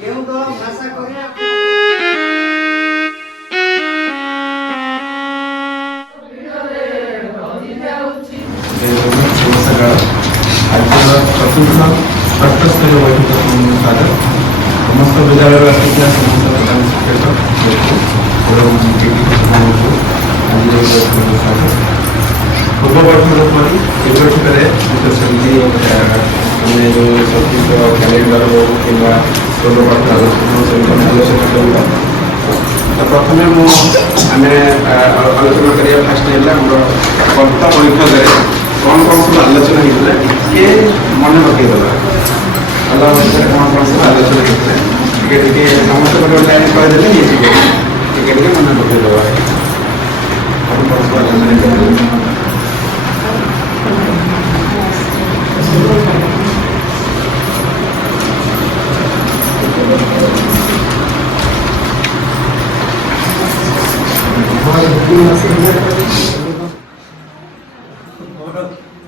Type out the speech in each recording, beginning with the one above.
କେଉଁ ଦଳ ଭାଷା କହିବା ଆଜିର ଚତୁର୍ଥ ଷଷ୍ଠସ୍ତରୀୟ ବୈଠକ ସ୍ୱାଗତ। ସମସ୍ତ ବିଦ୍ୟାଳୟରୁ ଆସିଥିବା ସମସ୍ତ ପ୍ରଧାନ ଶିକ୍ଷକ ଏବଂ ଆଜିର ବୈଠକକୁ ସ୍ୱାଗତ। ପୂର୍ବ ବୈଠକ ପରି ଏ ବୈଠକରେ ସେମିତି ଆମେ ଯେଉଁ ସଠିକ କ୍ୟାଲେଣ୍ଡର ହେଉ କିମ୍ବା ଷୋଳପାଠ ଆଲୋଚନା ସେମିତି ଆଲୋଚନା କରିବା। ତ ପ୍ରଥମେ ଆମେ ଆଲୋଚନା କରିବା ଫାଷ୍ଟ ହେଲା ଆମର ଗତ ବୈଠକରେ କ'ଣ କ'ଣ ସବୁ ଆଲୋଚନା ହେଇଥିଲା ଟିକେ ମନେ ପକେଇଦେବା। ଭଲ ବୈଠକରେ କ'ଣ କ'ଣ ସବୁ ଆଲୋଚନା ହେଇଥିଲା ଟିକେ ଟିକେ ସମସ୍ତେ ଗୋଟେ ଗୋଟେ ଲାଇନ୍ କହିଦେଲେ ହେଇଯିବ। ଟିକେ ଟିକେ ମନେ ପକେଇଦେବା କ'ଣ କ'ଣ ସବୁ ଆଲୋଚନା ହେଇଥିଲା।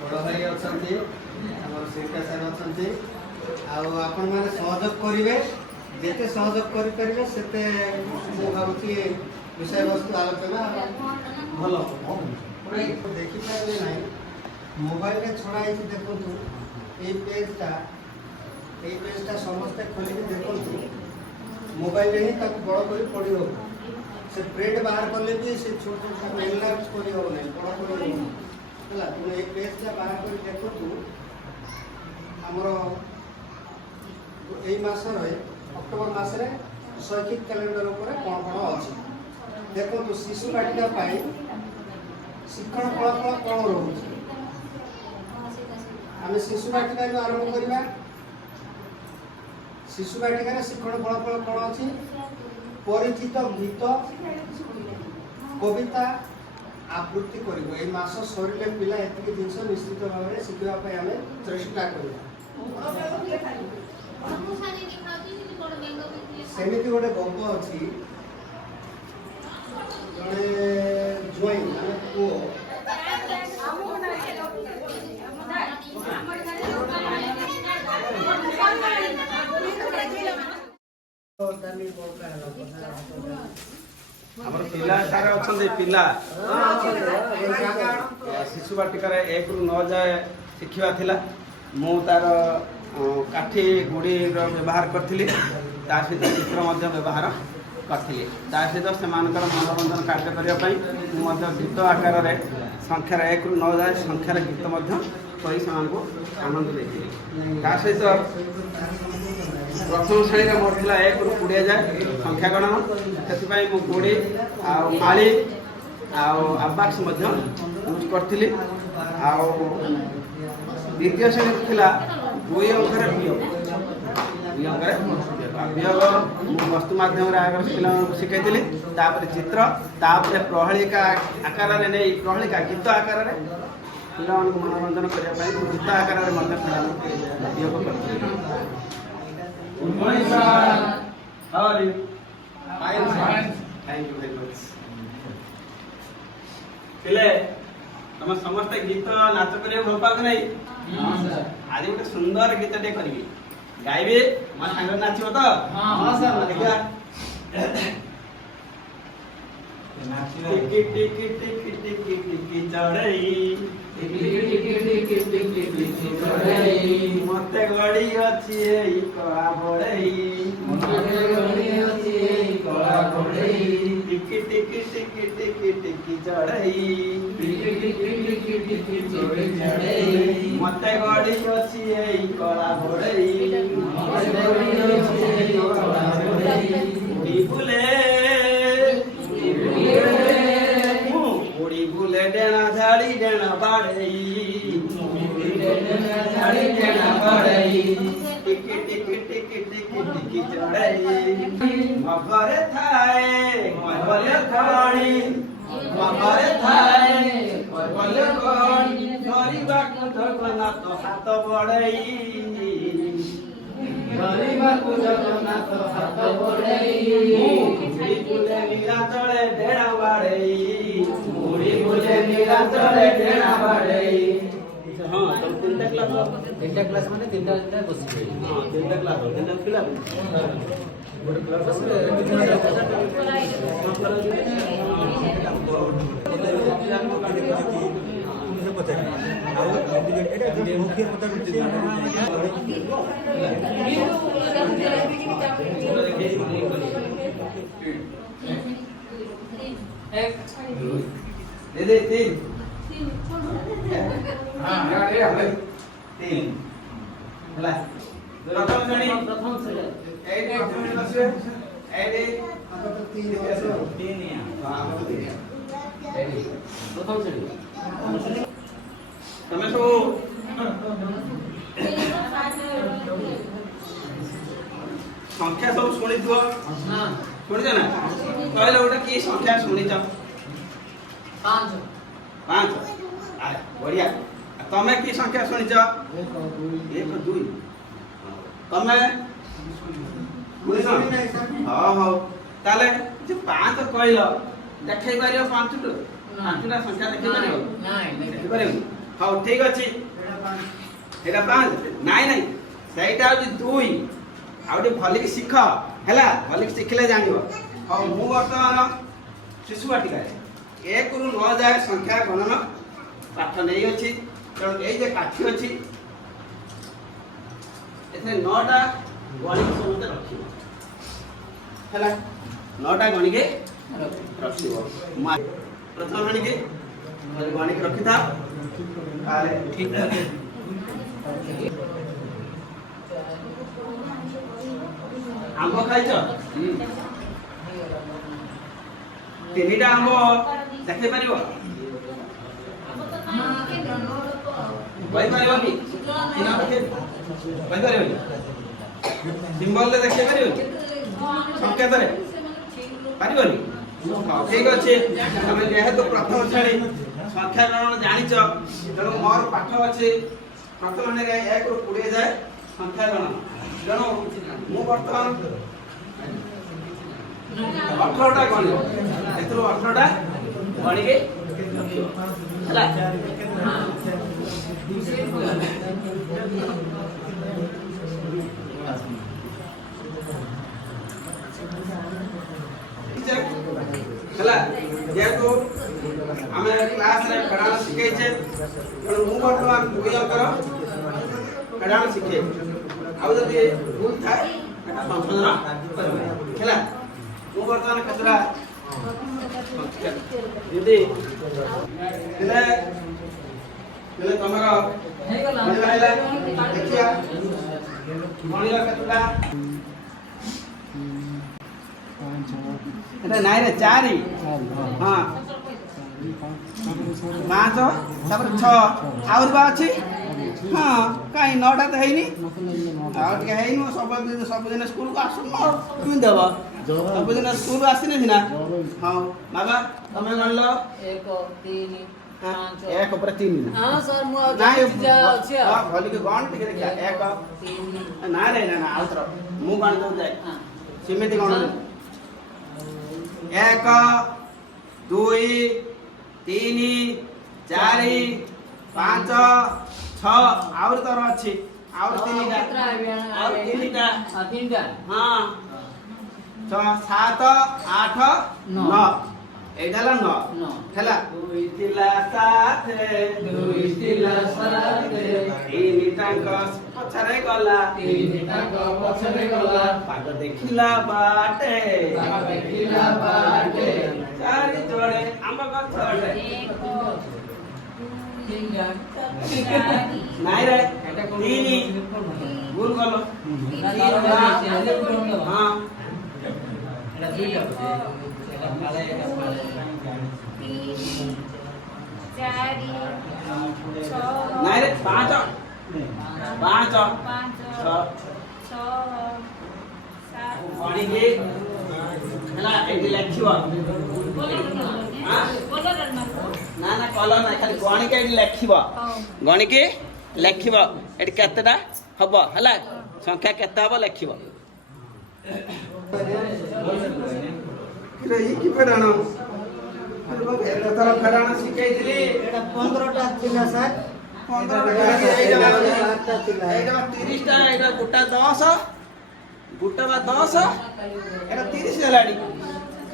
ବଡ଼ ଭାଇ ଅଛନ୍ତି, ଆମର ଶିକ୍ଷା ସାର୍ ଅଛନ୍ତି। ଆଉ ଆପଣମାନେ ସହଯୋଗ କରିବେ, ଯେତେ ସହଯୋଗ କରିପାରିବେ ସେତେ ମୁଁ ଭାବୁଛି ବିଷୟବସ୍ତୁ ଆଲୋଚନା ଭଲ ହେବ। ଦେଖିପାରିବେ ନାହିଁ, ମୋବାଇଲରେ ଛଡ଼ା ହେଇଛି ଦେଖନ୍ତୁ। ଏଇ ପେଜ୍ଟା ସମସ୍ତେ ଖୋଲିକି ଦେଖନ୍ତୁ। ମୋବାଇଲରେ ହିଁ ତାକୁ ବଡ଼ କରି ପଢ଼ି ହେବ। ସେ ପ୍ରିଣ୍ଟ ବାହାର କଲେ ବି ସେ ଛୋଟ ଛୋଟ ଏନଲାର୍ଜ କରି ହେବ ନାହିଁ, ବଡ଼ କରି ହେବ ନାହିଁ ହେଲା। ତେଣୁ ଏଇ ପେଜ୍ଟା ବାହାର କରି ଦେଖନ୍ତୁ। ଆମର ଏଇ ମାସରେ ଅକ୍ଟୋବର ମାସରେ ଶୈକ୍ଷିକ କ୍ୟାଲେଣ୍ଡର ଉପରେ କ'ଣ କ'ଣ ଅଛି ଦେଖନ୍ତୁ। ଶିଶୁ ବାଟିକା ପାଇଁ ଶିକ୍ଷଣ ଫଳାଫଳ କ'ଣ ରହୁଛି? ଆମେ ଶିଶୁ ବାଟିକାରୁ ଆରମ୍ଭ କରିବା। ଶିଶୁ ବାଟିକାରେ ଶିକ୍ଷଣ ଫଳାଫଳ କ'ଣ ଅଛି? ପରିଚିତ ଗୀତ, କବିତା ଆବୃତ୍ତି କରିବ। ଏଇ ମାସ ସରିଲେ ପିଲା ଏତିକି ଜିନିଷ ନିଶ୍ଚିତ ଭାବରେ ଶିଖିବା ପାଇଁ ଆମେ ଚେଷ୍ଟା କରିବା। ସେମିତି ଗୋଟେ ଗପ ଅଛି। ଜଣେ ଜ୍ୱାଇଁ ମାନେ ପୁଅ ଆମର ପିଲା ସାର୍ ଅଛନ୍ତି। ପିଲା ଶିଶୁ ବାଟିକାରେ 1ରୁ 9 ଯାଏ ଶିଖିବା ଥିଲା। ମୁଁ ତାର କାଠି ଗୁଡ଼ିର ବ୍ୟବହାର କରିଥିଲି, ତା ସହିତ ଚିତ୍ର ମଧ୍ୟ ବ୍ୟବହାର କରିଥିଲି। ତା ସହିତ ସେମାନଙ୍କର ମନୋରଞ୍ଜନ କାର୍ଯ୍ୟ କରିବା ପାଇଁ ମୁଁ ମଧ୍ୟ ଗୀତ ଆକାରରେ ସଂଖ୍ୟାର 1ରୁ 9 ଯାଏ ସଂଖ୍ୟାର ଗୀତ ମଧ୍ୟ କହି ସେମାନଙ୍କୁ ଆନନ୍ଦ ଦେଇଥିଲି। ତା ସହିତ ପ୍ରଥମ ଶ୍ରେଣୀରେ ମୋର ଥିଲା 1ରୁ 20 ଯାଏ ସଂଖ୍ୟା ଗଣନ। ସେଥିପାଇଁ ମୁଁ କୋଡ଼ି ଆଉ ମାଳି ଆଉ ଆବାକ୍ସ ମଧ୍ୟ ୟୁଜ୍ କରିଥିଲି। ଆଉ ଦ୍ୱିତୀୟ ଶ୍ରେଣୀରେ ଥିଲା 2 ଅଙ୍କରେ ବିୟୋଗ। ବିୟୋଗ ମୁଁ ବସ୍ତୁ ମାଧ୍ୟମରେ ଆଗରେ ପିଲାମାନଙ୍କୁ ଶିଖାଇଥିଲି। ତାପରେ ଚିତ୍ର, ତାପରେ ପ୍ରହେଳିକା ଆକାରରେ ନେଇ ପ୍ରହେଳିକା ଗୀତ ଆକାରରେ ପିଲାମାନଙ୍କୁ ମନୋରଞ୍ଜନ କରିବା ପାଇଁ ଗୀତ ଆକାରରେ ମଧ୍ୟ ପିଲାମାନଙ୍କୁ ବିୟୋଗ କରିଥିଲି। Good morning, sir. How are you? Fine, sir. Thank you very much. ପିଲେ ତମେ ସମସ୍ତେ ଗୀତ ନାଚ କରିବାକୁ ଭଲ ପାଅ କି ନାହିଁ? ଆଜି ଗୋଟେ ସୁନ୍ଦର ଗୀତଟେ କରିବି, ଗାଇବି। ମୋ ସାଙ୍ଗରେ ନାଚିବ ତ? ହଁ ସାର୍। ଦେଖିବା। ଟିକି ଟିକି ଟିକି ଟିକି ଟିକି ଚଢ଼େଇ, ମତେ ଗଡ଼ି ଅଛି ଏଇ କଳା ବଢ଼େଇ, ଟିକି ଟିକି ଟିକି ଟିକି ଟିକି ଚଢ଼େଇ, ମତେ ଗଡ଼ି ଅଛି ଏଇ କଳା ବଢ଼େଇ। ବୁଲେ ବୁଲେ ଡେଣା ଝାଡ଼ି ଡେଣା ବାଡ଼େଇ, ଟିକି ଟିକି ଟିକି ଟିକି ଟିକି ଚଢ଼େଇ। ମଗରେ ଥାଏ କୈବଲ୍ୟ ଖଣି, ମଗରେ ଥାଏ କୈବଲ୍ୟ ଖଣି, ଧରିବାକୁ ଜଗନ୍ନାଥ ହାତ ବଢ଼େଇ, ଧରିବାକୁ ଜଗନ୍ନାଥ ହାତ ବଢ଼େଇ। ବୁଲି ବୁଲେ ନିରାଞ୍ଚଳେ ଡେଣା ବାଡ଼େଇ, ବୁଲି ବୁଲେ ନିରାଞ୍ଚଳେ ଡେଣା ବାଡ଼େଇ। ହଁ ତମ ତିନିଟା କ୍ଲାସ୍ ତିନିଟା କ୍ଲାସ୍ ମାନେ ତିନିଟା ବସିବେ। ହଁ ତିନିଟା କ୍ଲାସ୍ ତିନିଟା ପିଲା ଗୋଟେ କ୍ଲାସ୍ दे तीन तीन ହେଲା ପ୍ରଥମ ଶ୍ରେଣୀ ଏଇଠି ପ୍ରଥମ ଶ୍ରେଣୀ ବସିବେ ଏଇଠି ତିନି ଆସିବ ତିନି ଆମର ତିନି ଏଇଠି ପ୍ରଥମ ଶ୍ରେଣୀ ତମେ ସବୁ ସଂଖ୍ୟା ସବୁ ଶୁଣିଥିବ ଶୁଣିଛ ନା କହିଲେ ଗୋଟେ କି ସଂଖ୍ୟା ଶୁଣିଛ 5 ବଢିଆ ତମେ କି ସଂଖ୍ୟା ଶୁଣିଛ 1 2 ତମେ ହଉ ତାହେଲେ ଯେ 5 କହିଲ ଦେଖେଇ ପାରିବ 5ଟା ସଂଖ୍ୟା ଦେଖେଇ ପାରିବ ଦେଖିପାରିବ ହଉ ଠିକ ଅଛି ଏଇଟା 5 ନାଇଁ ସେଇଟା ହଉଛି 2 ଆଉ ଟିକେ ଭଲିକି ଶିଖ ହେଲା ଭଲିକି ଶିଖିଲେ ଜାଣିବ ହଉ ମୁଁ ବର୍ତ୍ତମାନ ଶିଶୁ ବାଟିକାରେ 1 ରୁ 9 ଯାଏ ସଂଖ୍ୟା ଗଣନ ପାଠ ନେଇଅଛି ତେଣୁ ଏଇ ଯେ କାଠି ଅଛି ଏଥିରେ 9ଟା ଗଣିକି ସମସ୍ତେ ରଖିବ ହେଲା 9ଟା ଗଣିକି ରଖିବ ପ୍ରଥମ ଗଣିକି ଗଣିକି ରଖିଥା ତାହେଲେ ଠିକ ଅଛି ଆମ୍ବ ଖାଇଛ 3ଟା ଆମ୍ବ ଦେଖେଇ ପାରିବ କହିପାରିବନି କହିପାରିବନି ସିମ୍ବଲରେ ଦେଖେଇ ପାରିବନି ସଂକେତରେ ପାରିବନି ହଉ ଠିକ ଅଛି ତମେ ଯେହେତୁ ପ୍ରଥମ ଶ୍ରେଣୀ ସଂଖ୍ୟା ଗଣନ ଜାଣିଛ ତେଣୁ ମୋର ପାଠ ଅଛି ପ୍ରଥମ ଶ୍ରେଣୀରେ 1 ରୁ 20 ଯାଏ ସଂଖ୍ୟା ଗଣନ ତେଣୁ ମୁଁ ବର୍ତ୍ତମାନ 18ଟା ଗଣିବ ଏଥିରୁ 18ଟା ଗଣିକି ହେଲା ହେଲା ଯେହେତୁ ଆମେ କ୍ଲାସରେ ଫେଡାଣ ଶିଖେଇଛେ ତେଣୁ ମୁଁ ବର୍ତ୍ତମାନ 2 ଅଙ୍କର ଫେଡାଣ ଶିଖେଇବି ଆଉ ଯଦି ଭୁଲ ଥାଏ ସେଟା ସଂଶୋଧନ କରିବେ ହେଲା ମୁଁ ବର୍ତ୍ତମାନ କେତେଟା ଯଦି ହେଲେ ତମର ହେଲା ଦେଖିବା ଗଣିର କେତେଟା এটা নাই রে 4 হ্যাঁ 5 তারপরে 6 আউর বা আছে হ্যাঁ কাই 9টা তো হেইনি আর কে হেইনি সবদিন স্কুল কো আসুন তুমি দেব সবদিন স্কুল আসিনি না হ্যাঁ বাবা তুমি গণল 1 3 5 1 ଉପରେ 3 हां सर मु ନାଇଁ ଯା ଅଛି ହଁ ଭଲି କି ଗଣ ଟିକେ ଦେଖିଆ 1 ନା ନା ଆଉଥର ମୁଁ ଗଣ ଦଉ ଯାଇ ସେମିତି ଗଣ 1 2 3 4 5 6 ଆଉର ତର ଅଛି ଆଉର 3ଟା ଆଉ 3ଟା ହଁ 6 7 8 9 এইটা হলো 9 ହେଲା 2 ଥିଲା 7 ତିନି ଟାଙ୍କ ପଛରେ ଗଲା ପାଗ ଦେଖିଲା ବାଟେ ଚାରି ଯୋଡ଼େ ଆମ୍ବ ଗଛରେ ନାଇଁ ରେ 3 ଭୁଲ କଲ ହଁ ନାଇଁ ରେ 5 ଗଣିକି ହେଲା ଏଠି ଲେଖିବ ନା ନା କଲର ନାହିଁ ଖାଲି ଗଣିକି ଏଠି ଲେଖିବ ଗଣିକି ଲେଖିବ ଏଠି କେତେଟା ହବ ହେଲା ସଂଖ୍ୟା କେତେ ହବ ଲେଖିବ କି ଫେରାଣ ଫେରାଣ ଶିଖେଇଥିଲି এটা 15টা ଥିଲା স্যার এইটা 30টা এইটা গোটা 10 গোটা ବା 10 এটা 30 ହେଲାଣି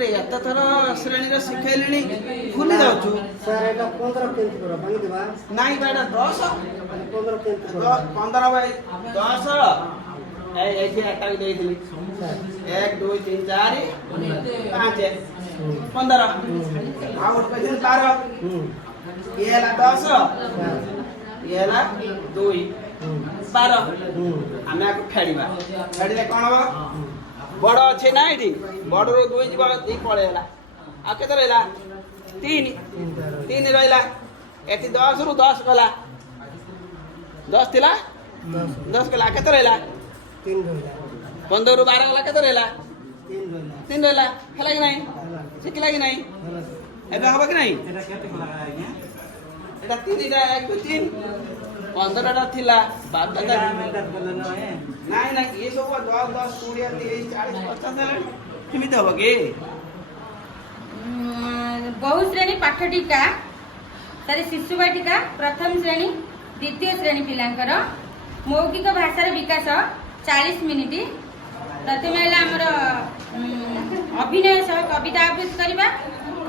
रे ଏତେ ଥର ଶ୍ରେଣୀରେ ଶିଖେଇଲିଣି ଭୁଲି ଯାଉଛୁ ସାର୍ ଏଟା 15 କେମିତି କର ଭାଙ୍ଗି ଦେବା ନାଇଁ ବା ଏଟା 10 15 କେମିତି କର 15 ଭାଇ 10 ଏଇଠି ଏଟାକୁ ଦେଇଥିଲି 1 2 3 4 5 15 ଆଉ ଗୋଟେ କହିଥିଲି 12 ଇଏ ହେଲା 10 ଇଏ ହେଲା 2 12 ଆମେ ଆକୁ ଫେଡ଼ିବା ଫେଡ଼ିଲେ କ'ଣ ହବ ବଡ଼ ଅଛି ନା ଏଇଠି ବଡ଼ରୁ 2 ଯିବ 2 ପଳେଇଲା ଆଉ କେତେ ରହିଲା 3 ରହିଲା ଏଠି 10ରୁ 10 ଗଲା 10 ଥିଲା 10 ଗଲା କେତେ ରହିଲା 3 ରହିଲା 15ରୁ 12 ଗଲା କେତେ ରହିଲା 3 ରହିଲା ହେଲା କି ନାହିଁ ଶିଖିଲା କି ନାହିଁ ଏବେ ହବ କି ନାହିଁ এটা 3টা 1 2 3 15টা ଥିଲା 12ଟା ନାଇଁ ନାଇଁ ଏ ସବୁ 10 10 20 30 40 50 ହେଲାଣି କେମିତି ହବ କି बहु श्रेणी पाठटिका तारे शिशु बाटिका प्रथम श्रेणी द्वितीय श्रेणी पिलांकर मौखिक भाषार विकास 40 मिनिट प्रथम है आमर अभिनय सह कविता आबृत्ति करवा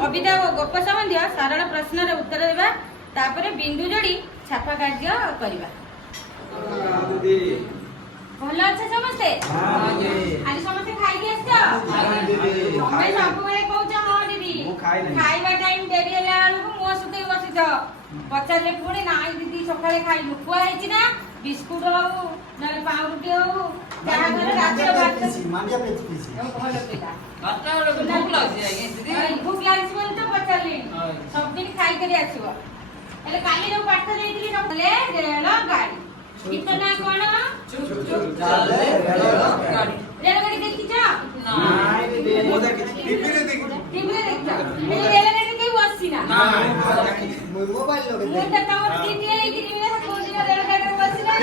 कविता और गप संबंधी सरल प्रश्नर उत्तर देवा तापर बिंदु जोड़ी छापा कार्य करवा भल अच्छे समस्ते आज समस्ते खाई आस सब कौच हाँ दीदी खाइबा टाइम डेरी है मुह सुखई बसी पचारे पुणी ना दीदी सका खाइलु खुआई ना बिस्कुट हो ना पाउरुटी हो जहाँ रातिर भात भूख लगी तो पचारे सब दिन खाई आसो काली जो पाठ देती रेल गाड़ी गीत ना कौन रेलगाड़ी देखी टीवी रेलगाड़ी कहीं बसी ना मोबाइल लोगे मुझे तमर टीवी है कि टीवी में कोन दिन रेलगाड़ी में बसी ना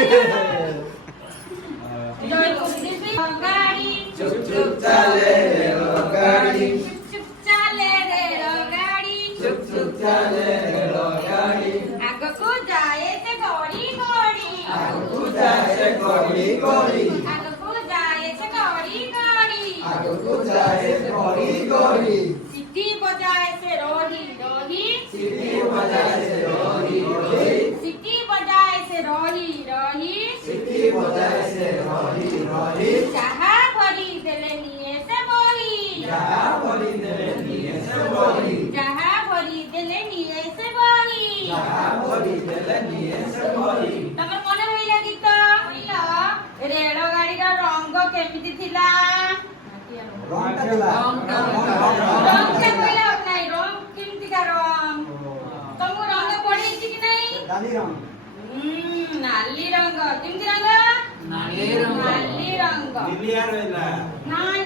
गाड़ी चुप चुप चले रेलगाड़ी चुप चले रेलगाड़ी चुप चुप चले रेलगाड़ी आग को जाए से घोड़ी घोड़ी आगू जाए से घोड़ी घोड़ी आग को जाए से घोड़ी घोड़ी आगू जाए से घोड़ी घोड़ी सिटी बजाए से रोही रोही सीटी बजाए से रोही रोही सिटी बजाए से रोही रोही सीटी बजाए से रोही रोही चाहा भरी देले निये से बोही जहाँ भरी देले निये से बोही चाहा भरी देले निये से बोही जहाँ भरी देले निये से बोही तमर मन होइला गीत होइला रेल गाड़ी रा रंग केमिति थिला रंग चला रंग से कोइला नहीं रंग केमिति का रंग तुमको रंग पड़ी कि नहीं डाली रंग नाली रंग केमिति रंग नाली रंग दिलिया रहला ନାଇଁ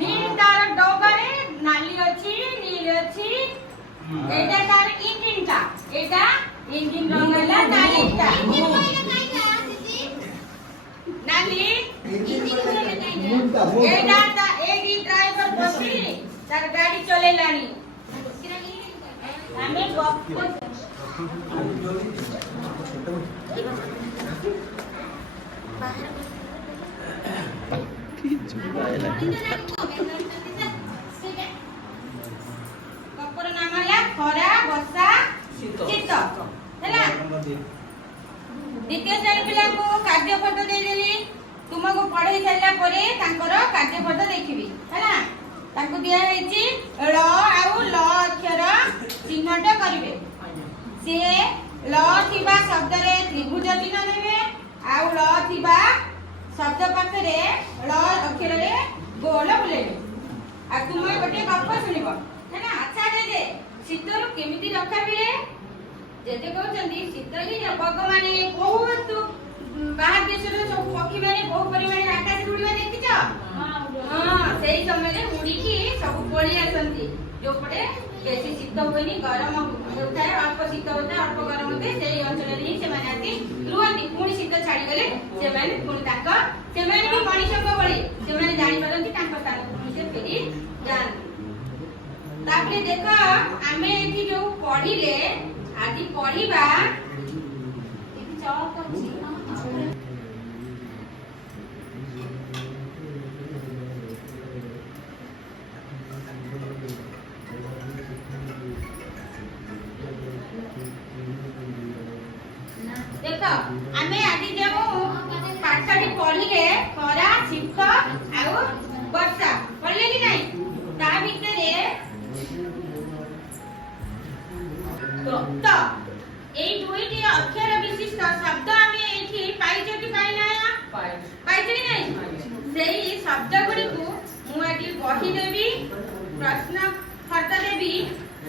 नील तार डोबारे नाली अछि नील अछि एटा तार इंजिन ता एटा इंजिन रंगला नालीटा नाली एटा ता एडी ड्राइवर बसी तार गाड़ी चलेलानी हमें गप कपर नाम है खरा बसा शीत हैला द्वितीय श्रेणी पिला को कार्य फोटो दे देली तुमको पढ़ाई सारा परे तांकर कार्य फोटो देखिबी हैला ताको दिया हेची र आउ ल अक्षर चिन्हट करिवे से ल थिबा शब्द रे त्रिभुज चिन्ह देबे आउ ल थिबा शब्द पाखरे ल अक्षर रे गोल बुलेबे आ तुम गोटे गप सुनिब हैना अच्छा दे शीतल केमिति रखा बिले जेते कहउचंदी शीतल भगवान बहुत बाहर देश रे सब पक्षी माने बहु परिमाण आकाश उड़िबा देखिछ हां सेही समय रे उड़ी की सब पड़ी आसंती जो पटे बेसी शीत होइनी गरम होताय अल्प शीत होता अल्प गरम होते सेही अंचल रे से माने आती रुहंती पुणी शीत छाड़ी गले से माने पुणी ताक से माने भी मनीष को बळी से माने जानि परंती ताक स्थान पुणी से फेरी जान तापरे देखो आमे एठी जो पढिले आदि पढिबा ଚକ ଅଛି। ଦେଖ ଆମେ ଆଜି ଯେଉଁ ପାଠଟି ପଢିଲେ ଖରା ଶୀତ ଆଉ ବର୍ଷା ପଢିଲେ କି ନାହିଁ ତା ଭିତରେ ତ এই দুইটি অক্ষর বিশিষ্ট শব্দ আমি এটি পাইছো কি পাই না পাইছো কি নাই সেই শব্দ গুড়িকু মু এটি পঢ়ি দেবি প্রশ্ন ফর্দ দেবি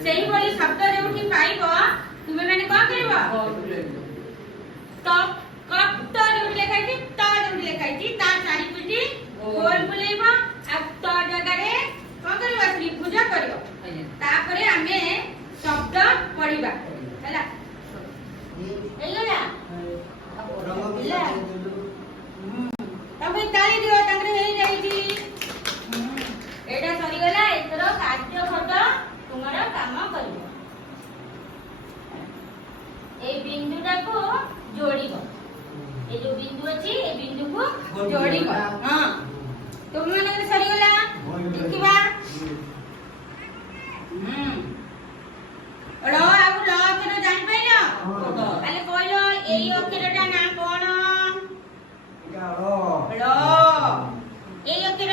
সেই ভଳି শব্দ যেউটি পাইব তুমি মানে কোন করিব তো কপ তো যেউটি লেখা আছে তো যেউটি লেখা আছে তার চারিপিটি গোল বুলাইব আর তো জায়গায় কোন করিব ত্রিভুজ করিব তারপরে আমি শব্দ পড়িবা ହେଲା ହେଇଗଲା ହେଲା ତମେ ତାଳି ଦିଅ ତାଙ୍କର ହେଇଯାଇଛି ଏଇଟା ସରିଗଲା ଏଥର କାର୍ଯ୍ୟ ପଦ ତୁମର କାମ କରିବ এই বিন্দুটাକୁ ଯୋଡ଼ିବ এই ଯୋଉ ବିନ୍ଦୁ ଅଛି এই ବିନ୍ଦୁକୁ ଯୋଡ଼ିବ ହଁ ତୁମମାନଙ୍କର ସରିଗଲା ଦେଖିବା ର ଆଉ ଲ ଅକ୍ଷର ଜାଣି ପାଇଲ ତାହେଲେ କହିଲ ଏଇ ଅକ୍ଷରଟା ନାଁ କଣ ର ଏଇ ଅକ୍ଷର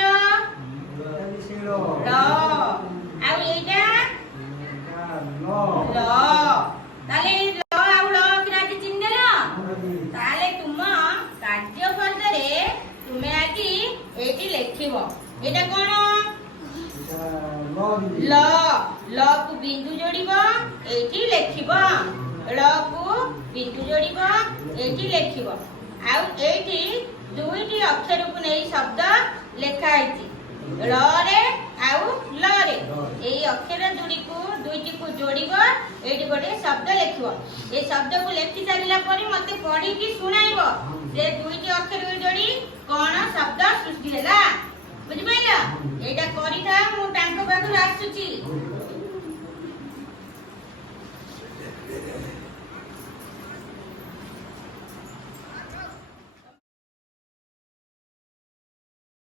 ର ଆଉ ଏଇଟା ଲ ତାହେଲେ ଏଇ ର ଆଉ ଲ ଅକ୍ଷର ଆଜି ଚିହ୍ନିଦେଲ ତାହେଲେ ତୁମ କାର୍ଯ୍ୟପଦରେ ତୁମେ ଆଜି ଏଇଠି ଲେଖିବ ଏଇଟା କଣ ଲ ଲ କୁ ବିନ୍ଦୁ ଯୋଡ଼ିବ ଏଇଠି ଲେଖିବ ଳ କୁ ବିନ୍ଦୁ ଯୋଡ଼ିବ ଏଇଠି ଲେଖିବ ଆଉ ଏଇଠି ଦୁଇଟି ଅକ୍ଷରକୁ ନେଇ ଶବ୍ଦ ଲେଖା ହେଇଛି ଳ ରେ ଆଉ ଲ ରେ এই ଅକ୍ଷର ଦୁଇଟିକୁ ଯୋଡ଼ିବ ଏଇଠି ଗୋଟେ ଶବ୍ଦ ଲେଖିବ এই ଶବ୍ଦକୁ ଲେଖି ସାରିଲା ପରେ ମତେ ପଢ଼ିକି ଶୁଣାଇବ ଯେ ଦୁଇଟି ଅକ୍ଷରକୁ ଯୋଡ଼ି କଣ ଶବ୍ଦ ସୃଷ୍ଟି ହେଲା ବୁଝିପାରିଲ ଏଇଟା କରିଥା ମୁଁ ତାଙ୍କ ପାଖରୁ ଆସୁଛି